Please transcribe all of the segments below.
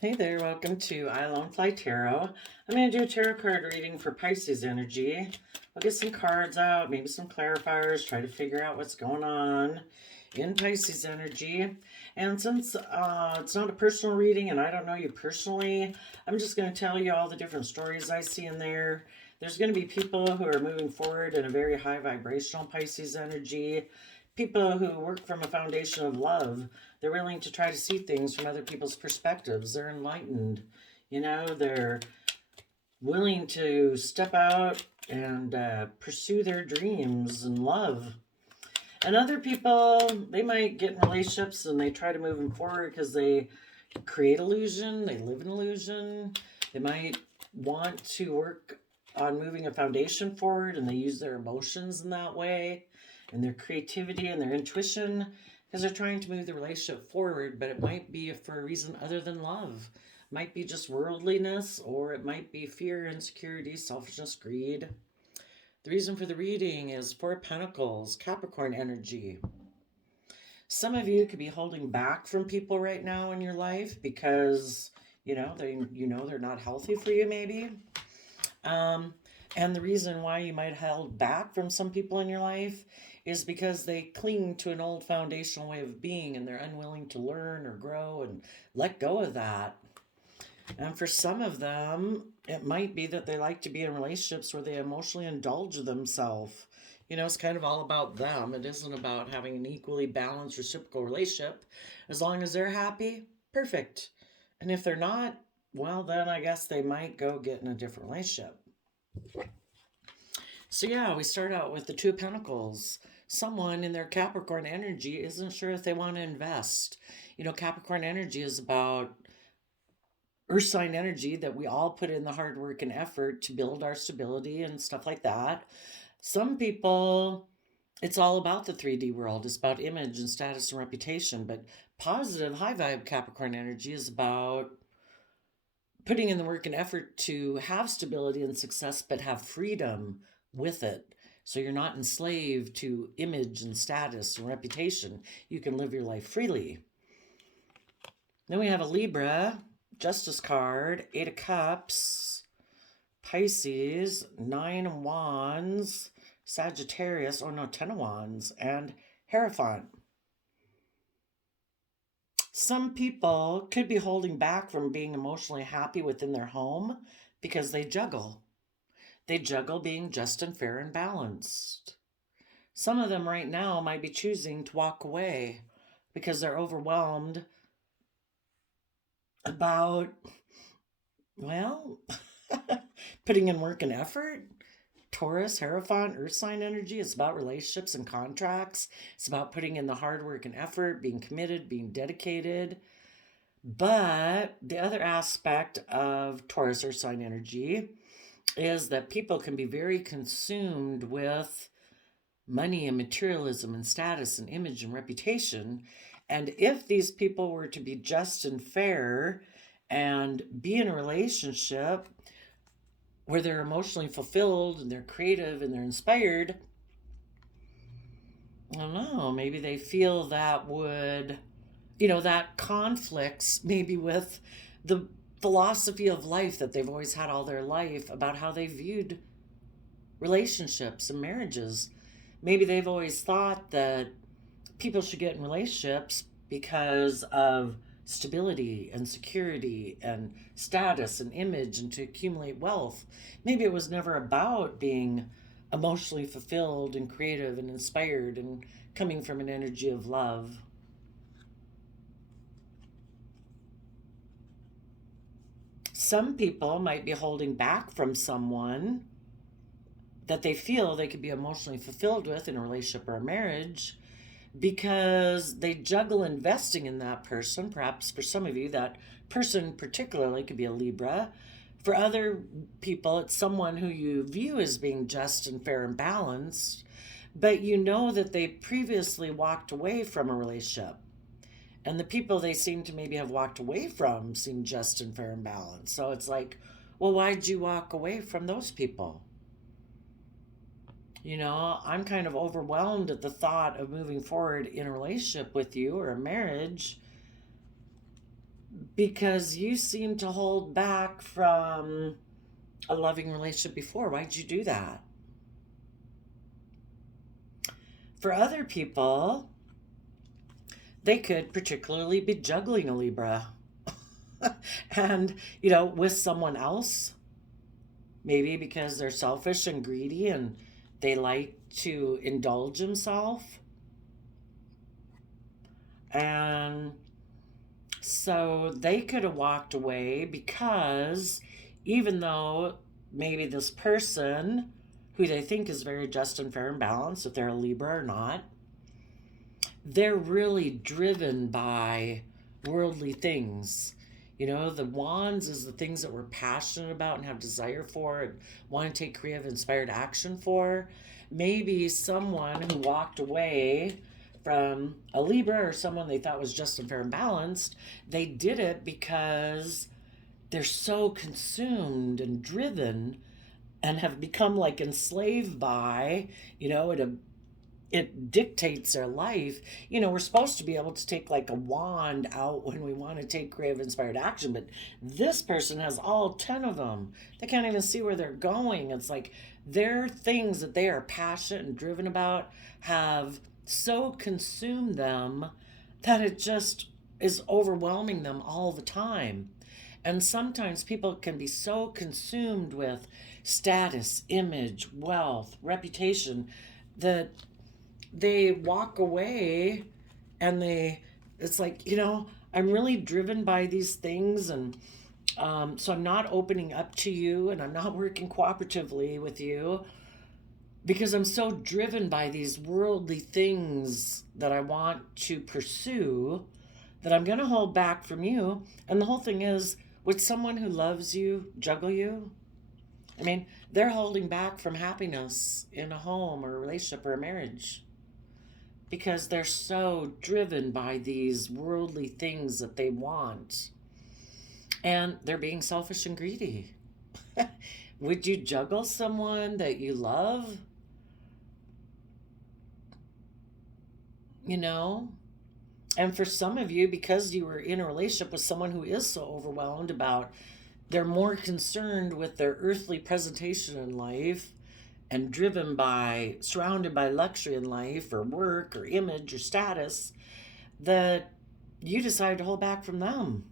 Hey there, welcome to I Alone Fly Tarot. I'm going to do a tarot card reading for Pisces energy. I'll get some cards out, maybe some clarifiers, try to figure out what's going on in Pisces energy. And since it's not a personal reading and I don't know you personally, I'm just going to tell you all the different stories I see in there. There's going to be people who are moving forward in a very high vibrational Pisces energy. People who work from a foundation of love. They're willing to try to see things from other people's perspectives. They're enlightened. They're willing to step out and pursue their dreams and love. And other people, they might get in relationships and they try to move them forward because they create illusion, they live in illusion. They might want to work on moving a foundation forward and they use their emotions in that way and their creativity and their intuition because they're trying to move the relationship forward, but it might be for a reason other than love. It might be just worldliness, or it might be fear, insecurity, selfishness, greed. The reason for the reading is Four of Pentacles, Capricorn energy. Some of you could be holding back from people right now in your life because they're not healthy for you, maybe. And the reason why you might have held back from some people in your life is because they cling to an old foundational way of being and they're unwilling to learn or grow and let go of that. And for some of them, it might be that they like to be in relationships where they emotionally indulge themselves. It's kind of all about them. It isn't about having an equally balanced reciprocal relationship. As long as they're happy, perfect. And if they're not, well, then I guess they might go get in a different relationship. So yeah, we start out with the Two of Pentacles. Someone in their Capricorn energy isn't sure if they want to invest. Capricorn energy is about earth sign energy that we all put in the hard work and effort to build our stability and stuff like that. Some people, it's all about the 3D world. It's about image and status and reputation. But positive, high vibe Capricorn energy is about putting in the work and effort to have stability and success, but have freedom with it. So you're not enslaved to image and status and reputation. You can live your life freely. Then we have a Libra, Justice card, Eight of Cups, Pisces, Nine of Wands, Sagittarius, Ten of Wands, and Hierophant. Some people could be holding back from being emotionally happy within their home because they juggle. They juggle being just and fair and balanced. Some of them right now might be choosing to walk away because they're overwhelmed about, putting in work and effort. Taurus, Hierophant, Earth sign energy. It's about relationships and contracts. It's about putting in the hard work and effort, being committed, being dedicated. But the other aspect of Taurus, Earth sign energy is that people can be very consumed with money and materialism and status and image and reputation. And if these people were to be just and fair and be in a relationship where they're emotionally fulfilled and they're creative and they're inspired, I don't know, maybe they feel that would, that conflicts maybe with the philosophy of life that they've always had all their life about how they viewed relationships and marriages. Maybe they've always thought that people should get in relationships because of stability and security and status and image and to accumulate wealth. Maybe it was never about being emotionally fulfilled and creative and inspired and coming from an energy of love. Some people might be holding back from someone that they feel they could be emotionally fulfilled with in a relationship or a marriage because they juggle investing in that person. Perhaps for some of you, that person particularly could be a Libra. For other people, it's someone who you view as being just and fair and balanced, but you know that they previously walked away from a relationship. And the people they seem to maybe have walked away from seem just and fair and balanced. So it's like, well, why'd you walk away from those people? I'm kind of overwhelmed at the thought of moving forward in a relationship with you or a marriage. because you seem to hold back from a loving relationship before. Why'd you do that? For other people, they could particularly be juggling a Libra and, with someone else, maybe because they're selfish and greedy and they like to indulge themselves. And so they could have walked away because even though maybe this person who they think is very just and fair and balanced, if they're a Libra or not, they're really driven by worldly things. The wands is the things that we're passionate about and have desire for and want to take creative, inspired action for. Maybe someone who walked away from a Libra or someone they thought was just and fair and balanced, they did it because they're so consumed and driven and have become like enslaved by, it dictates their life. We're supposed to be able to take like a wand out when we want to take creative inspired action, but this person has all 10 of them. They can't even see where they're going. It's like their things that they are passionate and driven about have so consumed them that it just is overwhelming them all the time. And sometimes people can be so consumed with status, image, wealth, reputation that they walk away and it's like, I'm really driven by these things. And so I'm not opening up to you and I'm not working cooperatively with you because I'm so driven by these worldly things that I want to pursue that I'm going to hold back from you. And the whole thing is, would someone who loves you juggle you? I mean, they're holding back from happiness in a home or a relationship or a marriage because they're so driven by these worldly things that they want. And they're being selfish and greedy. Would you juggle someone that you love? And for some of you, because you were in a relationship with someone who is so overwhelmed about, they're more concerned with their earthly presentation in life and surrounded by luxury in life or work or image or status, that you decide to hold back from them.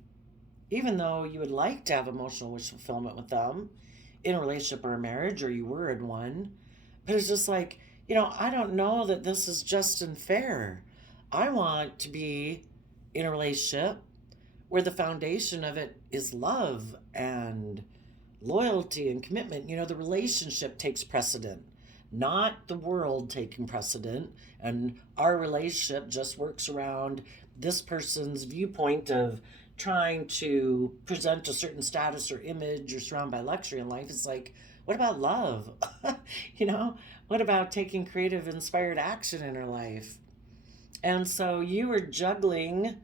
Even though you would like to have emotional wish fulfillment with them in a relationship or a marriage, or you were in one. But it's just like, I don't know that this is just and fair. I want to be in a relationship where the foundation of it is love and loyalty and commitment. The relationship takes precedent, not the world taking precedent. And our relationship just works around this person's viewpoint of trying to present a certain status or image or surrounded by luxury in life. It's like, what about love? What about taking creative, inspired action in our life? And so you are juggling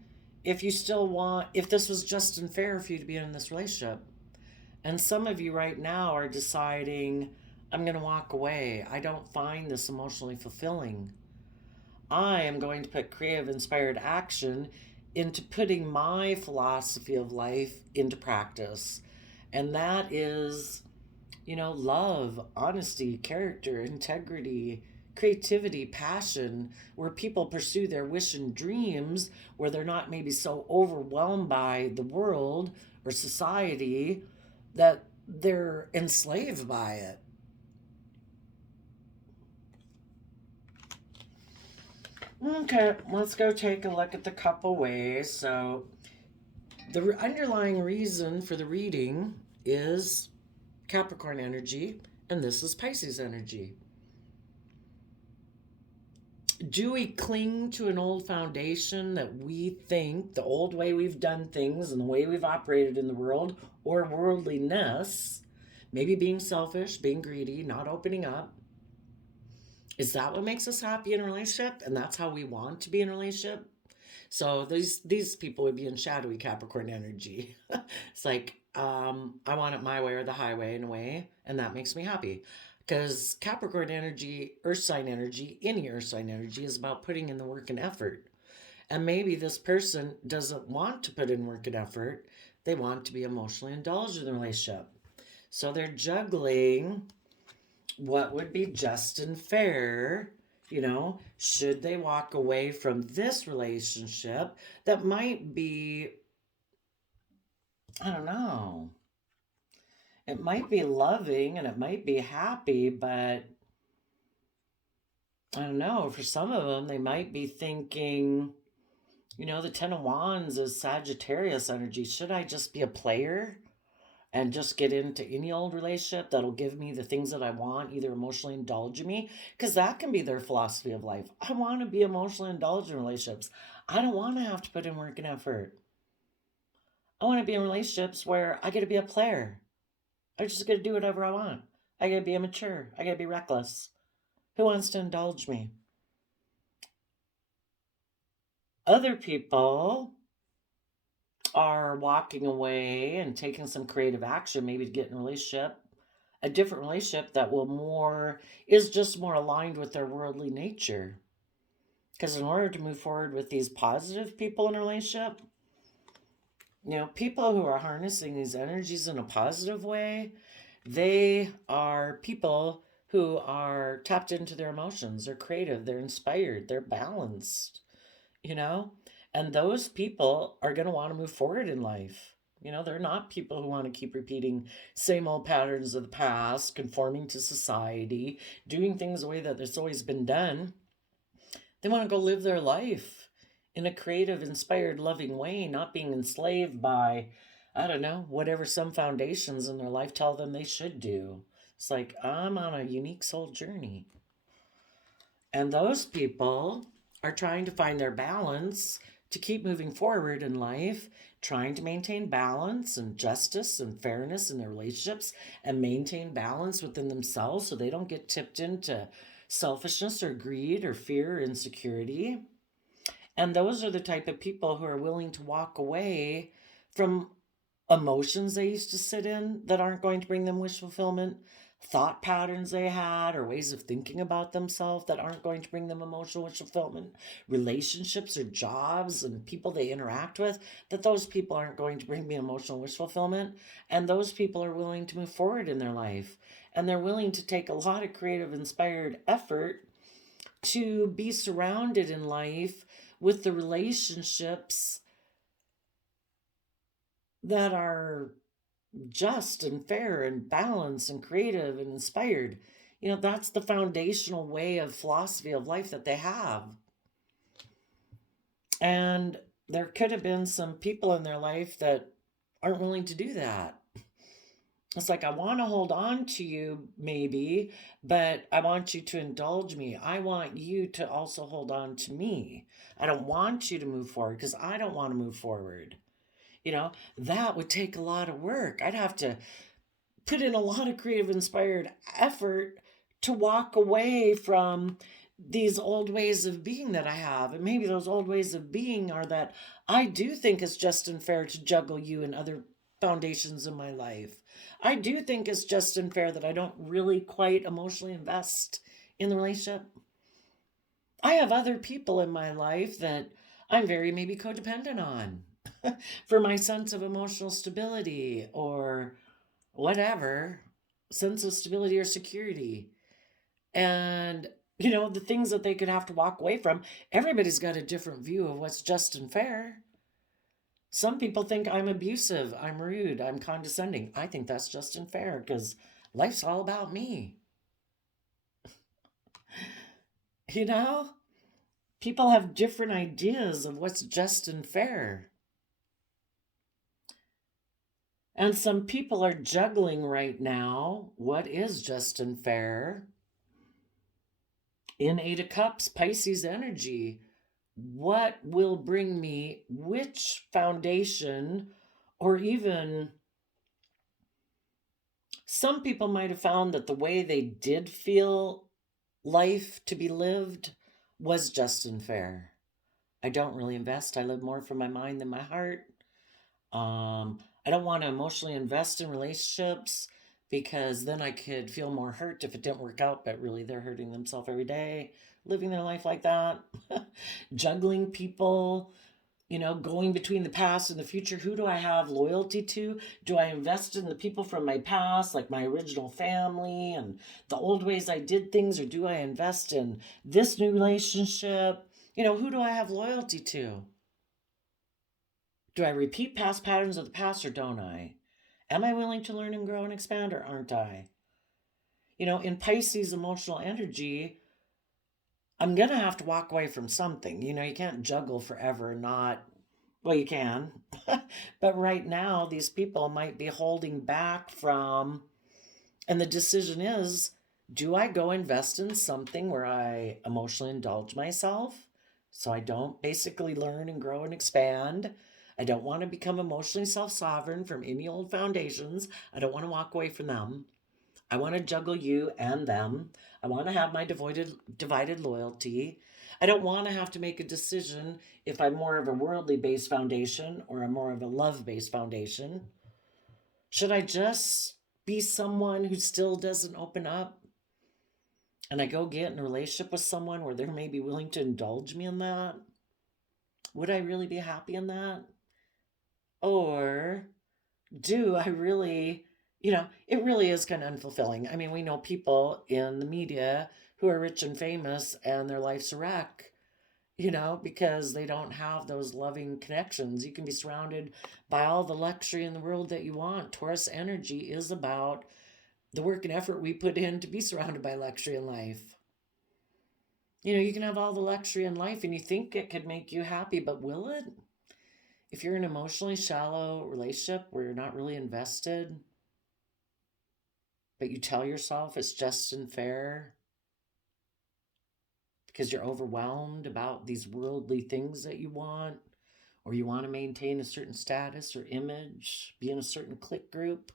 if this was just and fair for you to be in this relationship. And some of you right now are deciding, I'm going to walk away. I don't find this emotionally fulfilling. I am going to put creative, inspired action into putting my philosophy of life into practice. And that is, love, honesty, character, integrity, creativity, passion, where people pursue their wish and dreams, where they're not maybe so overwhelmed by the world or society that they're enslaved by it. Okay, let's go take a look at the couple ways. So the underlying reason for the reading is Capricorn energy, and this is Pisces energy. Do we cling to an old foundation that we think, the old way we've done things and the way we've operated in the world, or worldliness, maybe being selfish, being greedy, not opening up? Is that what makes us happy in a relationship? And that's how we want to be in a relationship? So these people would be in shadowy Capricorn energy. It's like, I want it my way or the highway in a way, and that makes me happy. Because Capricorn energy, earth sign energy, any earth sign energy is about putting in the work and effort. And maybe this person doesn't want to put in work and effort. They want to be emotionally indulged in the relationship. So they're juggling what would be just and fair. Should they walk away from this relationship that might be, I don't know, it might be loving and it might be happy, but I don't know, for some of them, they might be thinking, the Ten of Wands is Sagittarius energy. Should I just be a player and just get into any old relationship that'll give me the things that I want, either emotionally indulge me? Because that can be their philosophy of life. I want to be emotionally indulged in relationships. I don't want to have to put in work and effort. I want to be in relationships where I get to be a player. I just get to do whatever I want. I get to be immature. I get to be reckless. Who wants to indulge me? Other people are walking away and taking some creative action, maybe to get in a different relationship that is just more aligned with their worldly nature. Because in order to move forward with these positive people in a relationship, people who are harnessing these energies in a positive way, they are people who are tapped into their emotions. They're creative, they're inspired, they're balanced, and those people are going to want to move forward in life. They're not people who want to keep repeating same old patterns of the past, conforming to society, doing things the way that it's always been done. They want to go live their life in a creative, inspired, loving way, not being enslaved by, I don't know, whatever some foundations in their life tell them they should do. It's like, I'm on a unique soul journey. And those people are trying to find their balance to keep moving forward in life, trying to maintain balance and justice and fairness in their relationships and maintain balance within themselves so they don't get tipped into selfishness or greed or fear or insecurity. And those are the type of people who are willing to walk away from emotions they used to sit in that aren't going to bring them wish fulfillment, thought patterns they had or ways of thinking about themselves that aren't going to bring them emotional wish fulfillment, relationships or jobs and people they interact with, that those people aren't going to bring me emotional wish fulfillment. And those people are willing to move forward in their life. And they're willing to take a lot of creative, inspired effort to be surrounded in life with the relationships that are just and fair and balanced and creative and inspired. That's the foundational way of philosophy of life that they have. And there could have been some people in their life that aren't willing to do that. It's like, I want to hold on to you, maybe, but I want you to indulge me. I want you to also hold on to me. I don't want you to move forward because I don't want to move forward. That would take a lot of work. I'd have to put in a lot of creative, inspired effort to walk away from these old ways of being that I have. And maybe those old ways of being are that I do think it's just and fair to juggle you and other foundations in my life. I do think it's just and fair that I don't really quite emotionally invest in the relationship. I have other people in my life that I'm very maybe codependent on for my sense of emotional stability or whatever, sense of stability or security. And, the things that they could have to walk away from, everybody's got a different view of what's just and fair. Some people think I'm abusive, I'm rude, I'm condescending. I think that's just and fair because life's all about me. People have different ideas of what's just and fair. And some people are juggling right now what is just and fair. In Eight of Cups, Pisces energy. What will bring me which foundation, or even some people might have found that the way they did feel life to be lived was just and fair. I don't really invest. I live more from my mind than my heart. I don't want to emotionally invest in relationships because then I could feel more hurt if it didn't work out, but really they're hurting themselves every day, living their life like that, juggling people, going between the past and the future. Who do I have loyalty to? Do I invest in the people from my past, like my original family and the old ways I did things, or do I invest in this new relationship? Who do I have loyalty to? Do I repeat past patterns of the past or don't I? Am I willing to learn and grow and expand, or aren't I? In Pisces emotional energy, I'm going to have to walk away from something. You can't juggle forever and not, well, you can. But right now, these people might be holding back from, and the decision is, do I go invest in something where I emotionally indulge myself so I don't basically learn and grow and expand? I don't want to become emotionally self-sovereign from any old foundations. I don't want to walk away from them. I want to juggle you and them. I want to have my divided loyalty. I don't want to have to make a decision if I'm more of a worldly based foundation or I'm more of a love based foundation. Should I just be someone who still doesn't open up? And I go get in a relationship with someone where they're maybe willing to indulge me in that? Would I really be happy in that? Or do I really, it really is kind of unfulfilling. I mean, we know people in the media who are rich and famous and their life's a wreck, because they don't have those loving connections. You can be surrounded by all the luxury in the world that you want. Taurus energy is about the work and effort we put in to be surrounded by luxury in life. You can have all the luxury in life and you think it could make you happy, but will it? If you're in an emotionally shallow relationship where you're not really invested, but you tell yourself it's just and fair because you're overwhelmed about these worldly things that you want, or you want to maintain a certain status or image, be in a certain clique group,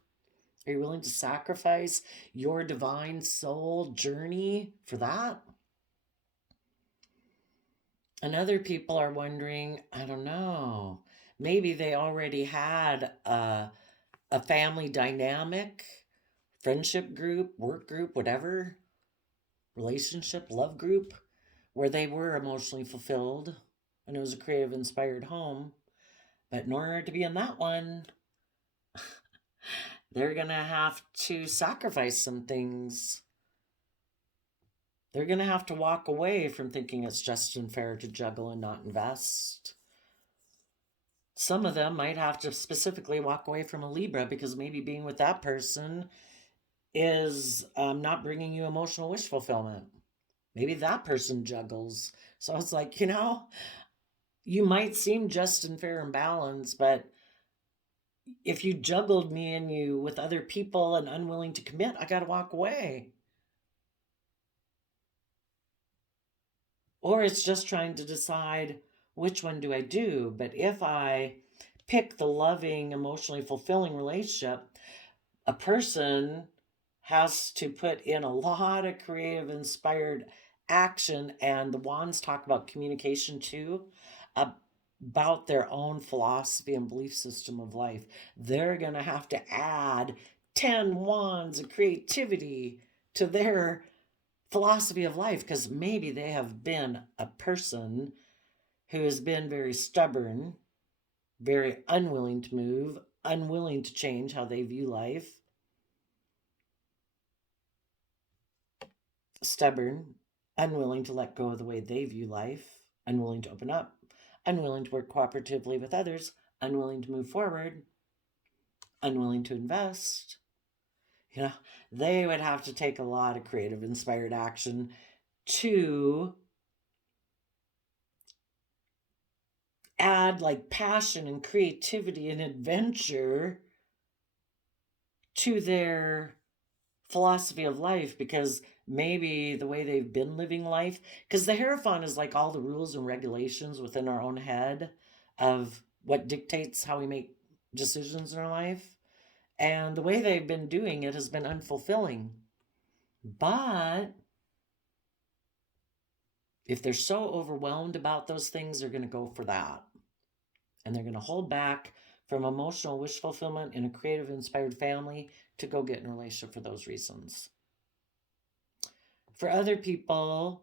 are you willing to sacrifice your divine soul journey for that? And other people are wondering, I don't know, maybe they already had a family dynamic, friendship group, work group, whatever, relationship, love group, where they were emotionally fulfilled and it was a creative, inspired home. But in order to be in that one, they're going to have to sacrifice some things. They're going to have to walk away from thinking it's just and fair to juggle and not invest. Some of them might have to specifically walk away from a Libra because maybe being with that person is not bringing you emotional wish fulfillment. Maybe that person juggles. So it's like, you might seem just and fair and balanced, but if you juggled me and you with other people and unwilling to commit, I got to walk away. Or it's just trying to decide which one do I do. But if I pick the loving, emotionally fulfilling relationship, a person has to put in a lot of creative, inspired action. And the wands talk about communication too, about their own philosophy and belief system of life. They're going to have to add 10 wands of creativity to their philosophy of life, because maybe they have been a person who has been very stubborn, very unwilling to move, unwilling to change how they view life. Stubborn, unwilling to let go of the way they view life, unwilling to open up, unwilling to work cooperatively with others, unwilling to move forward, unwilling to invest. They would have to take a lot of creative, inspired action to add like passion and creativity and adventure to their philosophy of life, because maybe the way they've been living life, because the Hierophant is like all the rules and regulations within our own head of what dictates how we make decisions in our life. And the way they've been doing it has been unfulfilling. But if they're so overwhelmed about those things, they're going to go for that. And they're going to hold back from emotional wish fulfillment in a creative, inspired family to go get in a relationship for those reasons. For other people,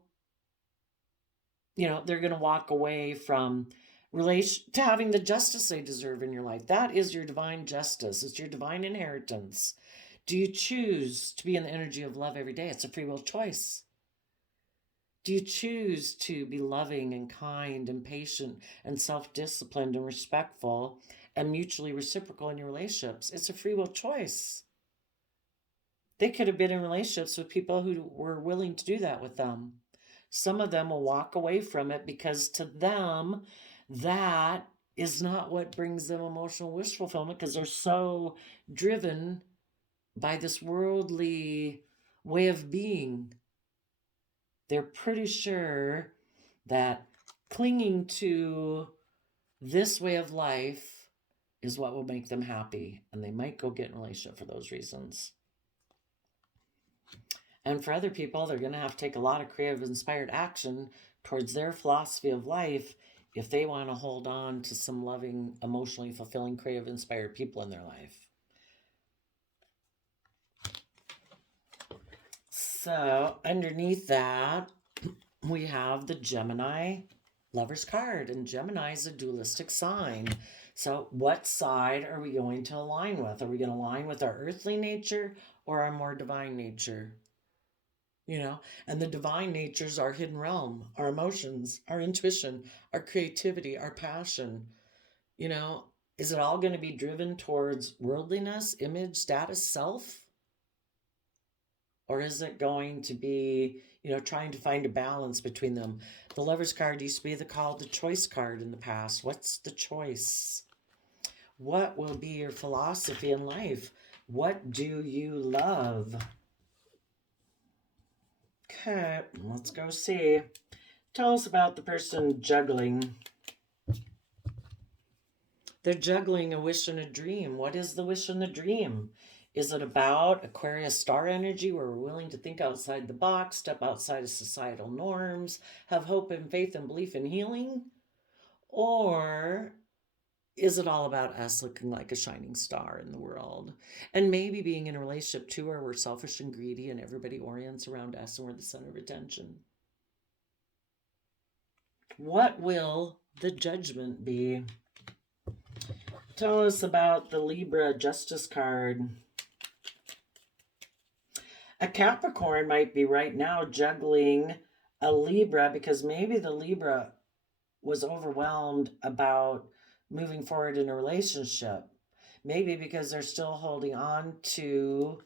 they're going to walk away from to having the justice they deserve in your life. That is your divine justice. It's your divine inheritance. Do you choose to be in the energy of love every day? It's a free will choice. Do you choose to be loving and kind and patient and self-disciplined and respectful and mutually reciprocal in your relationships? It's a free will choice. They could have been in relationships with people who were willing to do that with them. Some of them will walk away from it because to them, that is not what brings them emotional wish fulfillment, because they're so driven by this worldly way of being. They're pretty sure that clinging to this way of life is what will make them happy, and they might go get in a relationship for those reasons. And for other people, they're going to have to take a lot of creative, inspired action towards their philosophy of life if they want to hold on to some loving, emotionally fulfilling, creative, inspired people in their life. So underneath that, we have the Gemini Lover's card, and Gemini is a dualistic sign. So what side are we going to align with? Are we going to align with our earthly nature or our more divine nature? And the divine natures, our hidden realm, our emotions, our intuition, our creativity, our passion. Is it all going to be driven towards worldliness, image, status, self? Or is it going to be, trying to find a balance between them? The Lover's card used to be called the choice card in the past. What's the choice? What will be your philosophy in life? What do you love? Okay, let's go see. Tell us about the person juggling. They're juggling a wish and a dream. What is the wish and the dream? Is it about Aquarius star energy, where we're willing to think outside the box, step outside of societal norms, have hope and faith and belief in healing? Or is it all about us looking like a shining star in the world? And maybe being in a relationship too, where we're selfish and greedy and everybody orients around us and we're the center of attention. What will the judgment be? Tell us about the Libra Justice card. A Capricorn might be right now juggling a Libra because maybe the Libra was overwhelmed about moving forward in a relationship. Maybe because they're still holding on to,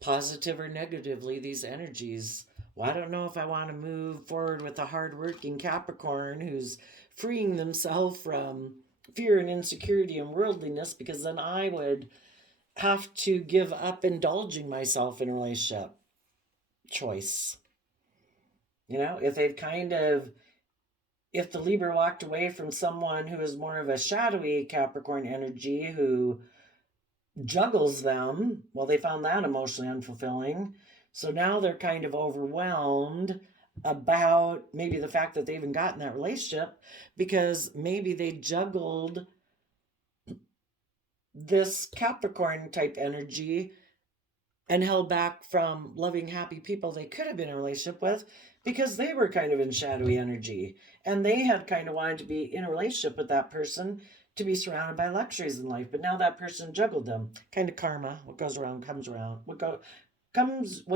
positive or negatively, these energies. Well, I don't know if I want to move forward with a hardworking Capricorn who's freeing themselves from fear and insecurity and worldliness, because then I would have to give up indulging myself in a relationship. Choice. If if the Libra walked away from someone who is more of a shadowy Capricorn energy who juggles them, well, they found that emotionally unfulfilling. So now they're kind of overwhelmed about maybe the fact that they even got in that relationship because maybe they juggled this Capricorn type energy and held back from loving, happy people they could have been in a relationship with because they were kind of in shadowy energy and they had kind of wanted to be in a relationship with that person to be surrounded by luxuries in life. But now that person juggled them. Kind of karma. What goes around comes around. What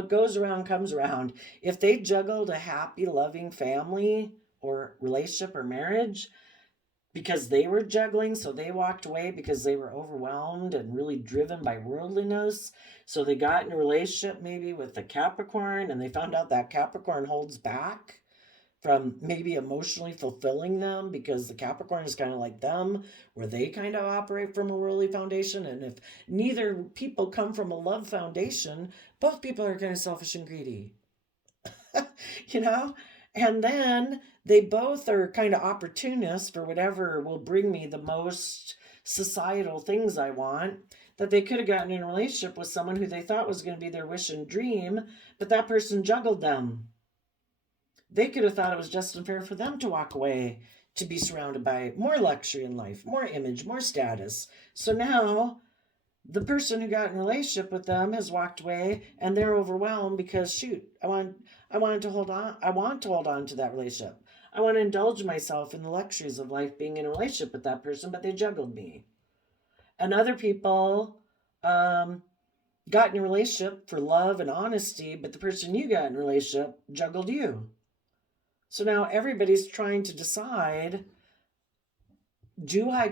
goes around comes around. If they juggled a happy, loving family or relationship or marriage because they were juggling, so they walked away because they were overwhelmed and really driven by worldliness. So they got in a relationship maybe with a Capricorn and they found out that Capricorn holds back from maybe emotionally fulfilling them because the Capricorn is kind of like them, where they kind of operate from a worldly foundation. And if neither people come from a love foundation, both people are kind of selfish and greedy. And then they both are kind of opportunists for whatever will bring me the most societal things I want, that they could have gotten in a relationship with someone who they thought was going to be their wish and dream, but that person juggled them. They could have thought it was just unfair for them to walk away to be surrounded by more luxury in life, more image, more status. So now the person who got in a relationship with them has walked away and they're overwhelmed because shoot, I want to hold on to that relationship. I want to indulge myself in the luxuries of life being in a relationship with that person, but they juggled me. And other people got in a relationship for love and honesty, but the person you got in a relationship juggled you. So now everybody's trying to decide, do I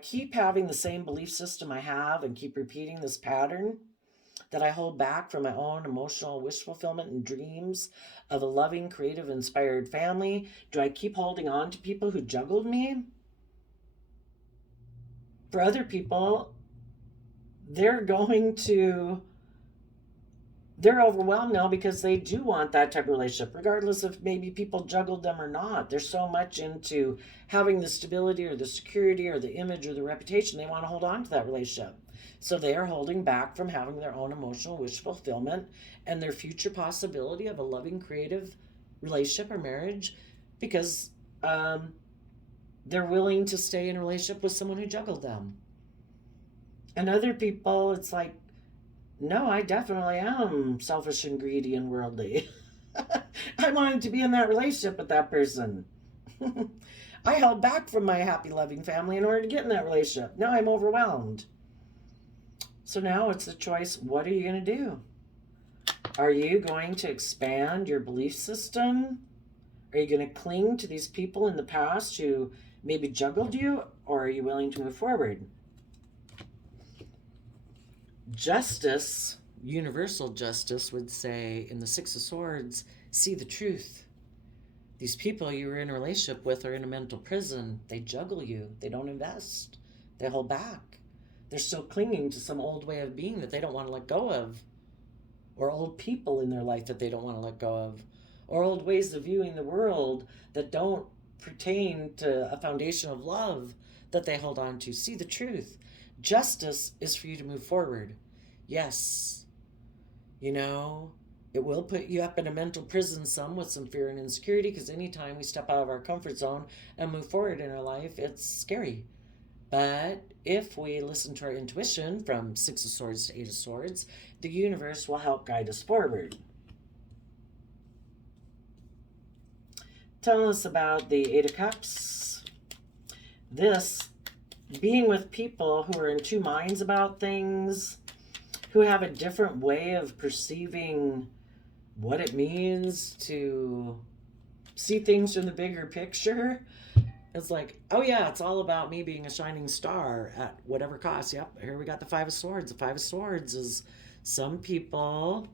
keep having the same belief system I have and keep repeating this pattern that I hold back from my own emotional wish fulfillment and dreams of a loving, creative, inspired family? Do I keep holding on to people who juggled me? For other people, they're overwhelmed now because they do want that type of relationship, regardless if maybe people juggled them or not. They're so much into having the stability or the security or the image or the reputation, they want to hold on to that relationship. So they are holding back from having their own emotional wish fulfillment and their future possibility of a loving, creative relationship or marriage because they're willing to stay in a relationship with someone who juggled them. And other people, it's like, no, I definitely am selfish and greedy and worldly. I wanted to be in that relationship with that person. I held back from my happy, loving family in order to get in that relationship. Now I'm overwhelmed. So now it's the choice. What are you going to do? Are you going to expand your belief system? Are you going to cling to these people in the past who maybe juggled you? Or are you willing to move forward? Justice, universal justice, would say in the Six of Swords, see the truth. These people you were in a relationship with are in a mental prison. They juggle you. They don't invest. They hold back. They're still clinging to some old way of being that they don't want to let go of, or old people in their life that they don't want to let go of, or old ways of viewing the world that don't pertain to a foundation of love that they hold on to. See the truth. Justice is for you to move forward. Yes, it will put you up in a mental prison some with some fear and insecurity, because anytime we step out of our comfort zone and move forward in our life, it's scary. But if we listen to our intuition from Six of Swords to Eight of Swords, the universe will help guide us forward. Tell us about the Eight of Cups. This, being with people who are in two minds about things, who have a different way of perceiving what it means to see things from the bigger picture. It's like, oh yeah, it's all about me being a shining star at whatever cost. Yep, here we got the Five of Swords. The Five of Swords is some people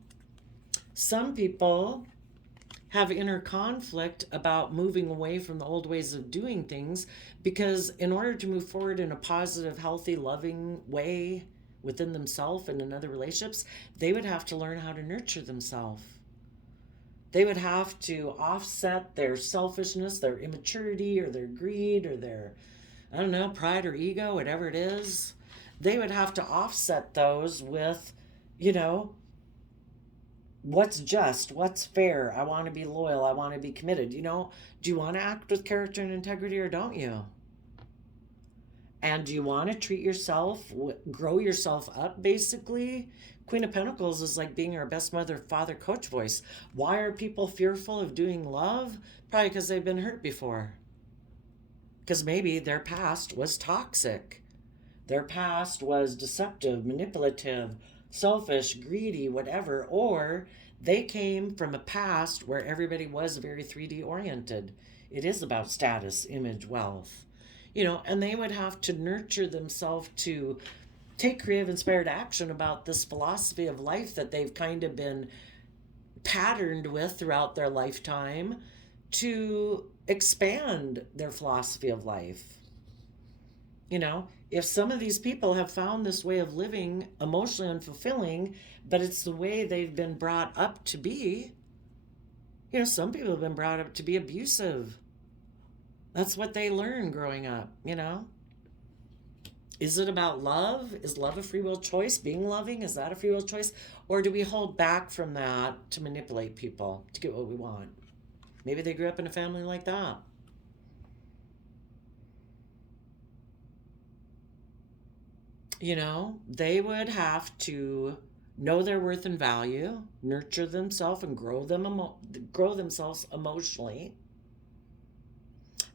have inner conflict about moving away from the old ways of doing things, because in order to move forward in a positive, healthy, loving way within themselves and in other relationships, they would have to learn how to nurture themselves. They would have to offset their selfishness, their immaturity, or their greed, or their, pride or ego, whatever it is. They would have to offset those with, what's just, what's fair. I want to be loyal. I want to be committed. Do you want to act with character and integrity, or don't you? And do you want to treat yourself, grow yourself up, basically? Queen of Pentacles is like being our best mother, father, coach voice. Why are people fearful of doing love? Probably because they've been hurt before. Because maybe their past was toxic. Their past was deceptive, manipulative, selfish, greedy, whatever. Or they came from a past where everybody was very 3D oriented. It is about status, image, wealth. And they would have to nurture themselves to take creative, inspired action about this philosophy of life that they've kind of been patterned with throughout their lifetime, to expand their philosophy of life. If some of these people have found this way of living emotionally unfulfilling, but it's the way they've been brought up to be, some people have been brought up to be abusive. That's what they learn growing up, Is it about love? Is love a free will choice? Being loving, is that a free will choice? Or do we hold back from that to manipulate people to get what we want? Maybe they grew up in a family like that. They would have to know their worth and value, nurture themselves and grow themselves emotionally,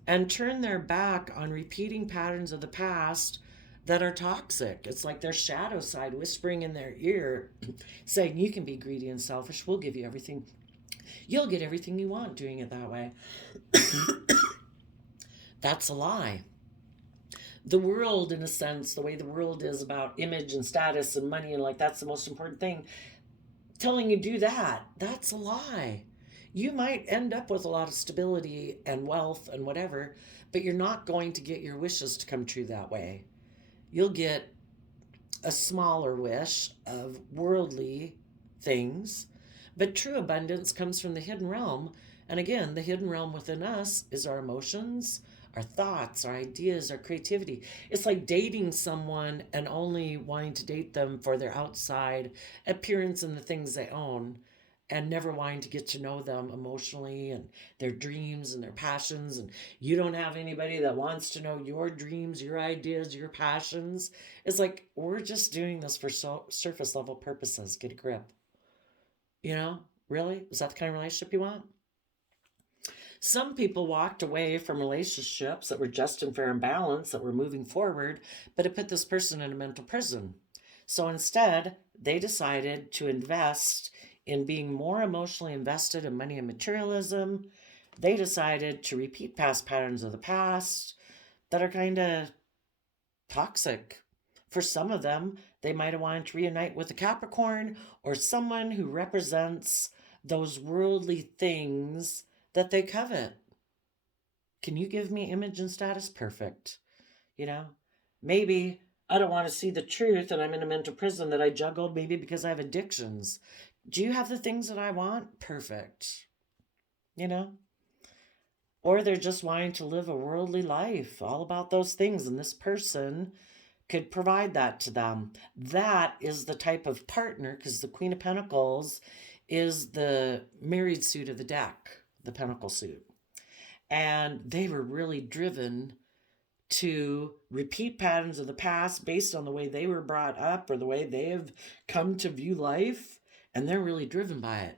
and turn their back on repeating patterns of the past that are toxic. It's like their shadow side whispering in their ear, saying, "You can be greedy and selfish. We'll give you everything. You'll get everything you want doing it that way." That's a lie. The world, in a sense, the way the world is about image and status and money, and like that's the most important thing, telling you do that, that's a lie. You might end up with a lot of stability and wealth and whatever, but you're not going to get your wishes to come true that way. You'll get a smaller wish of worldly things, but true abundance comes from the hidden realm. And again, the hidden realm within us is our emotions, our thoughts, our ideas, our creativity. It's like dating someone and only wanting to date them for their outside appearance and the things they own, and never wanting to get to know them emotionally and their dreams and their passions. And you don't have anybody that wants to know your dreams, your ideas, your passions. It's like, we're just doing this for surface level purposes. Get a grip. Really? Is that the kind of relationship you want? Some people walked away from relationships that were just and fair and balanced, that were moving forward, but it put this person in a mental prison. So instead, they decided to invest in being more emotionally invested in money and materialism. They decided to repeat past patterns of the past that are kind of toxic. For some of them, they might have wanted to reunite with a Capricorn or someone who represents those worldly things that they covet. Can you give me image and status? Perfect. Maybe I don't want to see the truth and I'm in a mental prison that I juggled, maybe because I have addictions. Do you have the things that I want? Perfect. Or they're just wanting to live a worldly life, all about those things, and this person could provide that to them. That is the type of partner, because the Queen of Pentacles is the married suit of the deck, the Pentacle suit. And they were really driven to repeat patterns of the past based on the way they were brought up or the way they have come to view life, and they're really driven by it.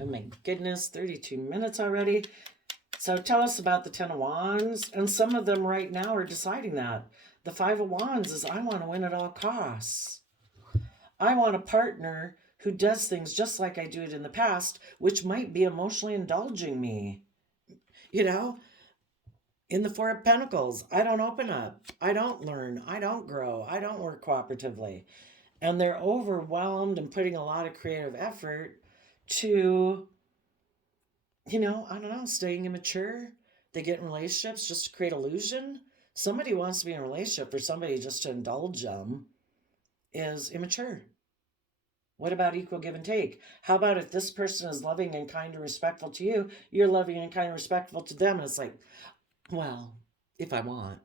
Oh my goodness, 32 minutes already. So tell us about the Ten of Wands. And some of them right now are deciding that. The Five of Wands is, I want to win at all costs. I want a partner who does things just like I do it in the past, which might be emotionally indulging me. In the Four of Pentacles, I don't open up. I don't learn. I don't grow. I don't work cooperatively. And they're overwhelmed and putting a lot of creative effort to, I don't know, staying immature. They get in relationships just to create illusion. Somebody wants to be in a relationship for somebody just to indulge them is immature. What about equal give and take? How about if this person is loving and kind and respectful to you, you're loving and kind and respectful to them, and it's like, well, if I want.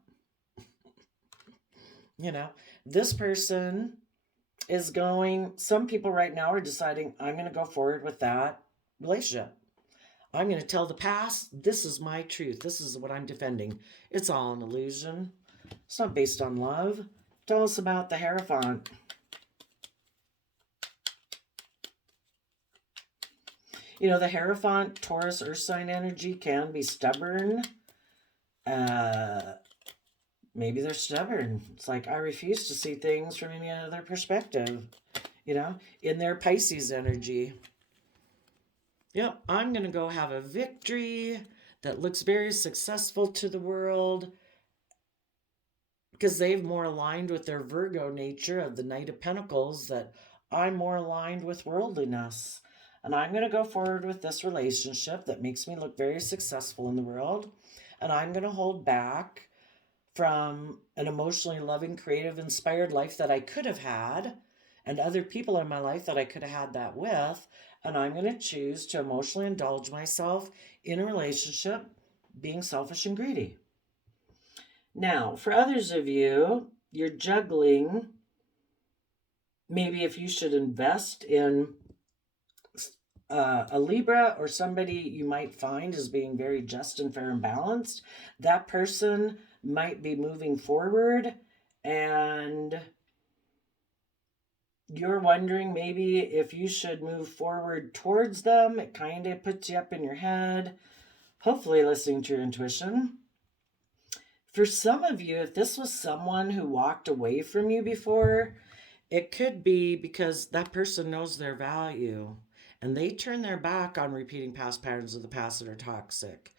This person is going, some people right now are deciding, I'm going to go forward with that relationship. I'm going to tell the past, this is my truth. This is what I'm defending. It's all an illusion. It's not based on love. Tell us about the Hierophant. The Hierophant, Taurus, Earth sign energy can be stubborn. Maybe they're stubborn. It's like, I refuse to see things from any other perspective. In their Pisces energy. Yep, I'm going to go have a victory that looks very successful to the world, because they've more aligned with their Virgo nature of the Knight of Pentacles, that I'm more aligned with worldliness. And I'm going to go forward with this relationship that makes me look very successful in the world. And I'm going to hold back from an emotionally loving, creative, inspired life that I could have had, and other people in my life that I could have had that with. And I'm going to choose to emotionally indulge myself in a relationship being selfish and greedy. Now, for others of you, you're juggling maybe if you should invest in a Libra or somebody you might find as being very just and fair and balanced. That person might be moving forward, and you're wondering maybe if you should move forward towards them. It kind of puts you up in your head. Hopefully listening to your intuition. For some of you, if this was someone who walked away from you before, it could be because that person knows their value and they turn their back on repeating past patterns of the past that are toxic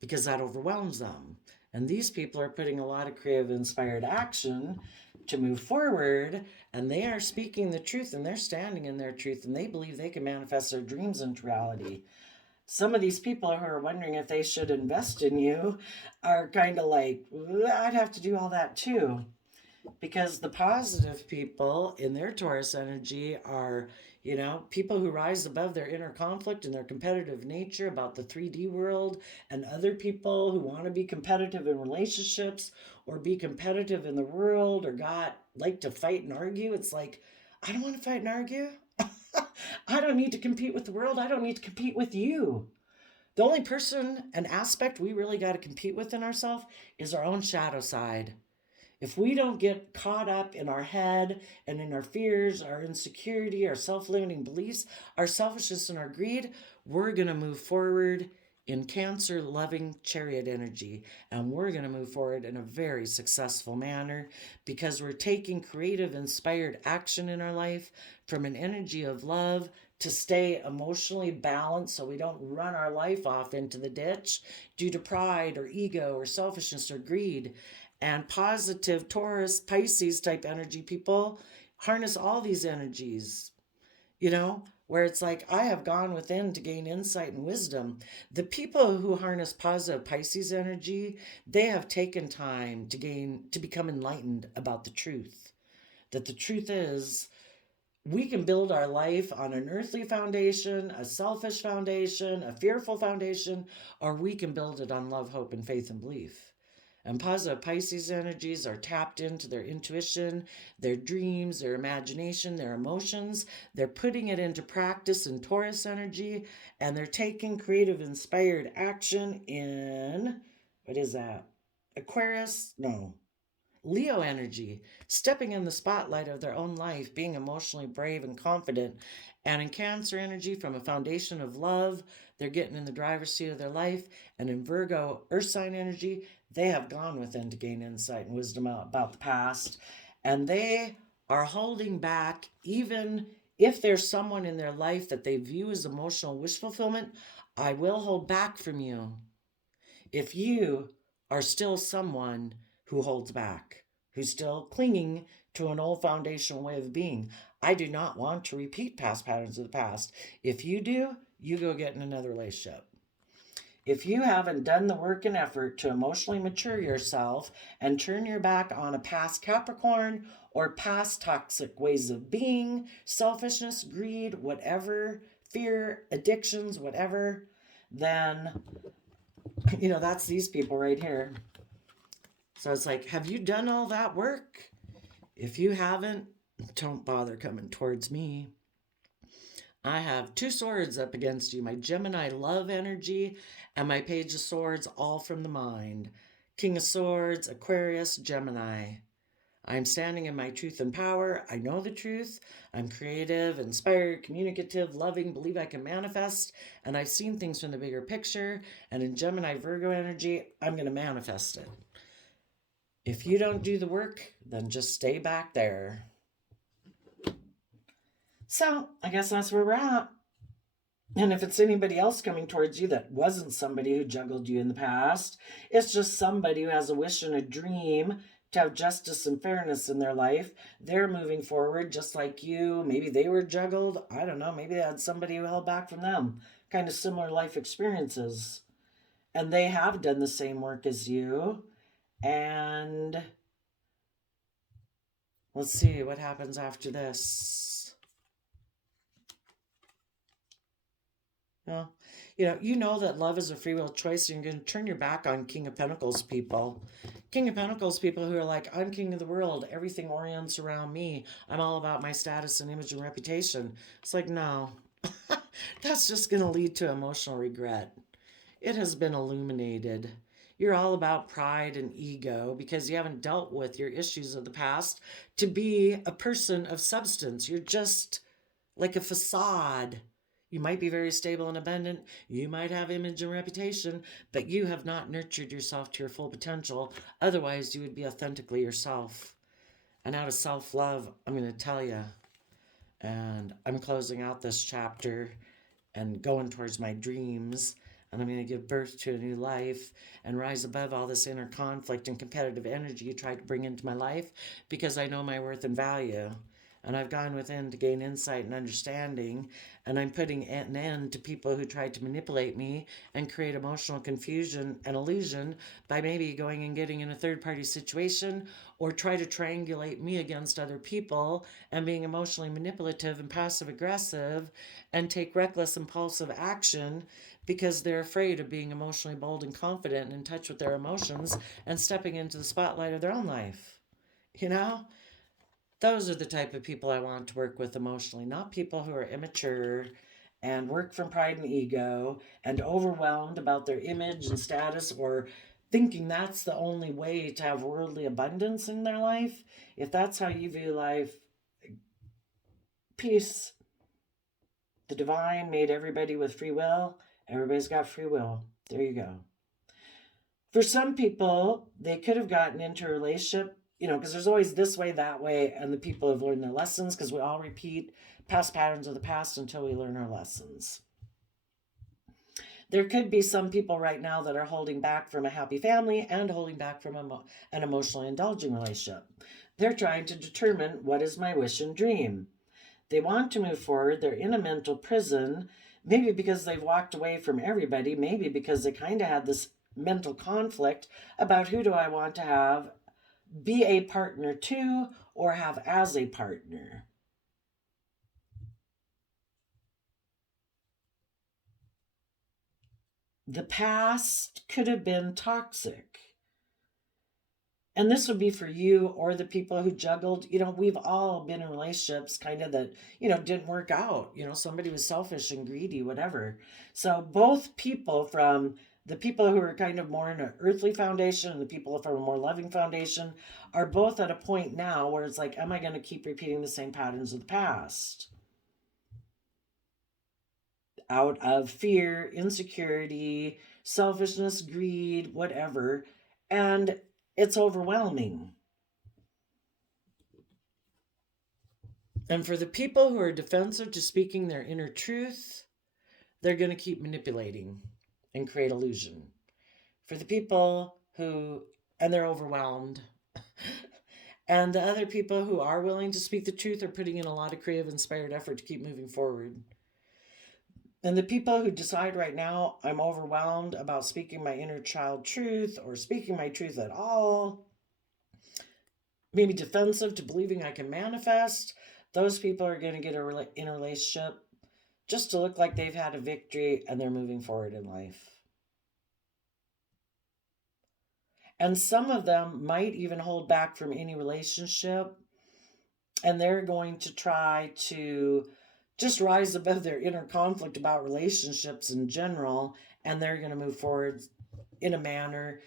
because that overwhelms them. And these people are putting a lot of creative, inspired action to move forward, and they are speaking the truth and they're standing in their truth and they believe they can manifest their dreams into reality. Some of these people who are wondering if they should invest in you are kind of like, I'd have to do all that too. Because the positive people in their Taurus energy are, people who rise above their inner conflict and their competitive nature about the 3D world, and other people who want to be competitive in relationships or be competitive in the world or like to fight and argue. It's like, I don't want to fight and argue. I don't need to compete with the world. I don't need to compete with you. The only person and aspect we really got to compete with in ourselves is our own shadow side. If we don't get caught up in our head and in our fears, our insecurity, our self-limiting beliefs, our selfishness and our greed, we're going to move forward in Cancer loving chariot energy, and we're going to move forward in a very successful manner because we're taking creative, inspired action in our life from an energy of love to stay emotionally balanced so we don't run our life off into the ditch due to pride or ego or selfishness or greed. And positive Taurus, Pisces type energy people harness all these energies, where it's like, I have gone within to gain insight and wisdom. The people who harness positive Pisces energy, they have taken time to become enlightened about the truth. That the truth is, we can build our life on an earthly foundation, a selfish foundation, a fearful foundation, or we can build it on love, hope, and faith and belief. And positive Pisces energies are tapped into their intuition, their dreams, their imagination, their emotions. They're putting it into practice in Taurus energy, and they're taking creative, inspired action in, what is that? Aquarius? No. Leo energy, stepping in the spotlight of their own life, being emotionally brave and confident. And in Cancer energy, from a foundation of love, they're getting in the driver's seat of their life. And in Virgo, earth sign energy, they have gone within to gain insight and wisdom about the past. And they are holding back, even if there's someone in their life that they view as emotional wish fulfillment. I will hold back from you if you are still someone who holds back, who's still clinging to an old foundational way of being. I do not want to repeat past patterns of the past. If you do, you go get in another relationship. If you haven't done the work and effort to emotionally mature yourself and turn your back on a past Capricorn or past toxic ways of being, selfishness, greed, whatever, fear, addictions, whatever, then, that's these people right here. So it's like, have you done all that work? If you haven't, don't bother coming towards me. I have 2 swords up against you, my Gemini love energy and my Page of Swords, all from the mind. King of Swords, Aquarius, Gemini. I'm standing in my truth and power. I know the truth. I'm creative, inspired, communicative, loving, believe I can manifest. And I've seen things from the bigger picture. And in Gemini Virgo energy, I'm going to manifest it. If you don't do the work, then just stay back there. So I guess that's where we're at. And if it's anybody else coming towards you that wasn't somebody who juggled you in the past, it's just somebody who has a wish and a dream to have justice and fairness in their life. They're moving forward just like you. Maybe they were juggled. I don't know. Maybe they had somebody who held back from them. Kind of similar life experiences. And they have done the same work as you. And let's see what happens after this. Well, you know that love is a free will choice, and you're going to turn your back on King of Pentacles people. King of Pentacles people who are like, I'm king of the world. Everything orients around me. I'm all about my status and image and reputation. It's like, no. That's just going to lead to emotional regret. It has been illuminated. You're all about pride and ego because you haven't dealt with your issues of the past to be a person of substance. You're just like a facade. You might be very stable and abundant. You might have image and reputation, but you have not nurtured yourself to your full potential. Otherwise, you would be authentically yourself. And out of self-love, I'm going to tell you, and I'm closing out this chapter and going towards my dreams, and I'm going to give birth to a new life and rise above all this inner conflict and competitive energy you tried to bring into my life, because I know my worth and value. And I've gone within to gain insight and understanding, and I'm putting an end to people who tried to manipulate me and create emotional confusion and illusion by maybe going and getting in a third-party situation or try to triangulate me against other people and being emotionally manipulative and passive-aggressive and take reckless, impulsive action because they're afraid of being emotionally bold and confident and in touch with their emotions and stepping into the spotlight of their own life. You know? Those are the type of people I want to work with emotionally, not people who are immature and work from pride and ego and overwhelmed about their image and status, or thinking that's the only way to have worldly abundance in their life. If that's how you view life, peace. The divine made everybody with free will. Everybody's got free will. There you go. For some people, they could have gotten into a relationship, because there's always this way, that way, and the people have learned their lessons, because we all repeat past patterns of the past until we learn our lessons. There could be some people right now that are holding back from a happy family and holding back from an emotionally indulging relationship. They're trying to determine, what is my wish and dream? They want to move forward. They're in a mental prison, maybe because they've walked away from everybody, maybe because they kind of had this mental conflict about who do I want to have, be a partner to, or have as a partner. The past could have been toxic. And this would be for you or the people who juggled. We've all been in relationships kind of that, didn't work out. Somebody was selfish and greedy, whatever. So both people, from the people who are kind of more in an earthly foundation and the people from a more loving foundation, are both at a point now where it's like, am I going to keep repeating the same patterns of the past? Out of fear, insecurity, selfishness, greed, whatever. And it's overwhelming. And for the people who are defensive to speaking their inner truth, they're going to keep manipulating and create illusion. For the people and they're overwhelmed. And the other people who are willing to speak the truth are putting in a lot of creative, inspired effort to keep moving forward. And the people who decide right now, I'm overwhelmed about speaking my inner child truth or speaking my truth at all, maybe defensive to believing I can manifest, those people are going to get in a relationship just to look like they've had a victory and they're moving forward in life. And some of them might even hold back from any relationship, and they're going to try to just rise above their inner conflict about relationships in general, and they're going to move forward in a manner,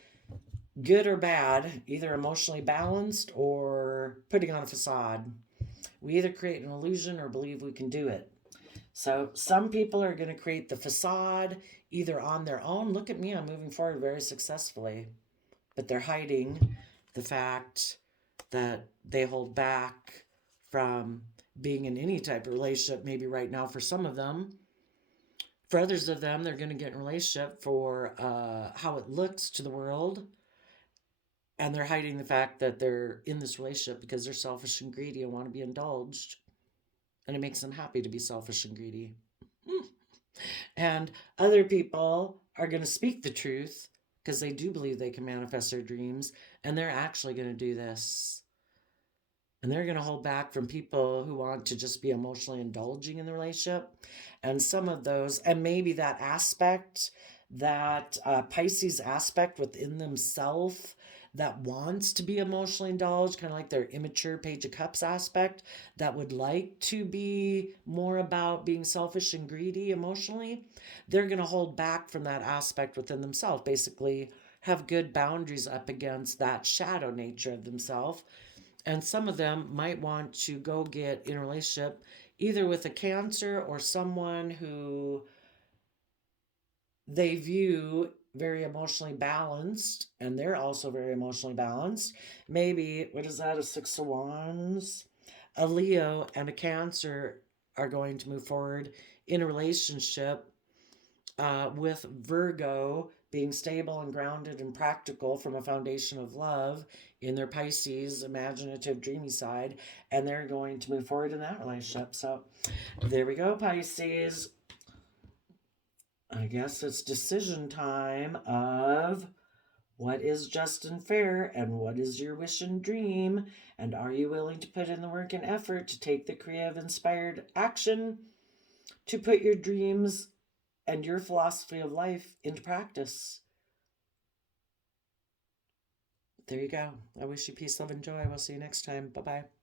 good or bad, either emotionally balanced or putting on a facade. We either create an illusion or believe we can do it. So some people are going to create the facade either on their own. Look at me, I'm moving forward very successfully. But they're hiding the fact that they hold back from being in any type of relationship, maybe right now for some of them. For others of them, they're going to get in a relationship for how it looks to the world. And they're hiding the fact that they're in this relationship because they're selfish and greedy and want to be indulged. And it makes them happy to be selfish and greedy. And other people are going to speak the truth because they do believe they can manifest their dreams. And they're actually going to do this. And they're going to hold back from people who want to just be emotionally indulging in the relationship. And some of those, and maybe that aspect, that Pisces aspect within themselves that wants to be emotionally indulged, kind of like their immature Page of Cups aspect, that would like to be more about being selfish and greedy emotionally, they're going to hold back from that aspect within themselves. Basically, have good boundaries up against that shadow nature of themselves. And some of them might want to go get in a relationship either with a Cancer or someone who they view very emotionally balanced, and they're also very emotionally balanced. Maybe, what is that, a Six of Wands? A Leo and a Cancer are going to move forward in a relationship with Virgo being stable and grounded and practical from a foundation of love in their Pisces, imaginative, dreamy side, and they're going to move forward in that relationship. So there we go, Pisces. I guess it's decision time of what is just and fair and what is your wish and dream, and are you willing to put in the work and effort to take the creative, inspired action to put your dreams and your philosophy of life into practice. There you go. I wish you peace, love, and joy. We'll see you next time. Bye-bye.